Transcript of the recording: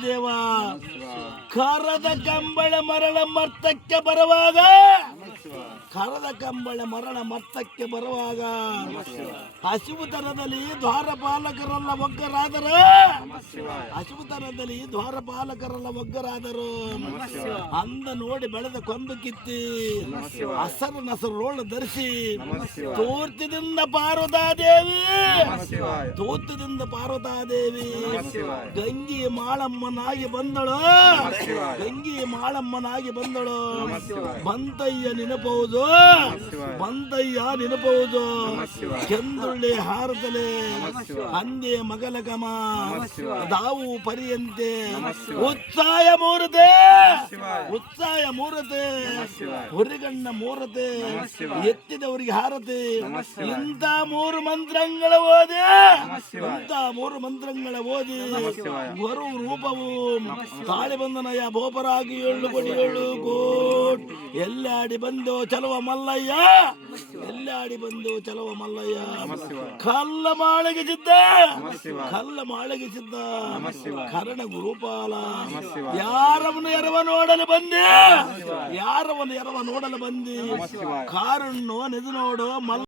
ದೇವ ಕರದ ಕಂಬಳ ಮರಳ ಮರ್ತಕ್ಕೆ ಬರುವಾಗ ಕರದ ಕಂಬಳ ಮರಳ ಮರ್ತಕ್ಕೆ ಬರುವಾಗ ಹಸಿವುತನದಲ್ಲಿ ದ್ವಾರಪಾಲಕರೆಲ್ಲ ಒಗ್ಗರಾದರು ಹಸಿವುತನದಲ್ಲಿ ದ್ವಾರಪಾಲಕರೆಲ್ಲ ಒಗ್ಗರಾದರು ಅಂದ ನೋಡಿ ಬೆಳೆದ ಕೊಂದು ಕಿತ್ತಿ ಹಸರು ನಸರು ಧರಿಸಿ ತೂರ್ತಿದಿಂದ ಪಾರ್ವತಾದೇವಿ ತೂರ್ತಿದಿಂದ ಪಾರ್ವತಾದೇವಿ ಗಂಗಿ ಮಾಳಮ್ಮನಾಗಿ ಬಂದಳು ಗಂಗಿ ಮಾಳಮ್ಮನಾಗಿ ಬಂದಳು ಬಂತಯ್ಯ ನೆನಪುವುದು ಬಂತಯ್ಯ ನೆನಪುವುದು ಕೆಂದುಳ್ಳಿ ಹಾರತಲೆ ಅಂದೆ ಮಗಲ ಗಮ ದಾವು ಪರಿಯಂತೆ ಉತ್ಸಾಯ ಮೂರತೆ ಉತ್ಸಾಯ ಮೂರತೆ ಹುರಿಗಣ್ಣ ಮೂರತೆ ಎತ್ತಿದವರಿಗೆ ಹಾರತೆ ಇಂಥ ಮೂರು ಮಂತ್ರಗಳ ಓದಿ ಇಂಥ ಮೂರು ಮಂತ್ರಗಳ ಓದಿ ಬರು ರೂಪವು ತಾಳಿ ಬಂದನಯ್ಯ ಬೋಪರಾಗಿ ಎಳ್ಳು ಕೊಡಿ ಎಳ್ಳು ಕೋಟ್ ಎಲ್ಲಾಡಿ ಬಂದು ಚಲವ ಮಲ್ಲಯ್ಯ ಎಲ್ಲಾಡಿ ಬಂದು ಚಲವ ಮಲ್ಲಯ್ಯ ಕಲ್ಲ ಮಾಳಿಗೆ ಸಿದ್ದ ಕಲ್ಲ ಮಾಳಿಗೆ ಸಿದ್ದ ಕರ್ಣ ಗುರುಪಾಲ ಯಾರವನು ಎರವ ನೋಡಲು ಬಂದೆ ಯಾರವನು ಎರವ ನೋಡಲು ಬಂದಿ ಕಾರನ್ನು ನಿದು ನೋಡು ಮಲ್ಲ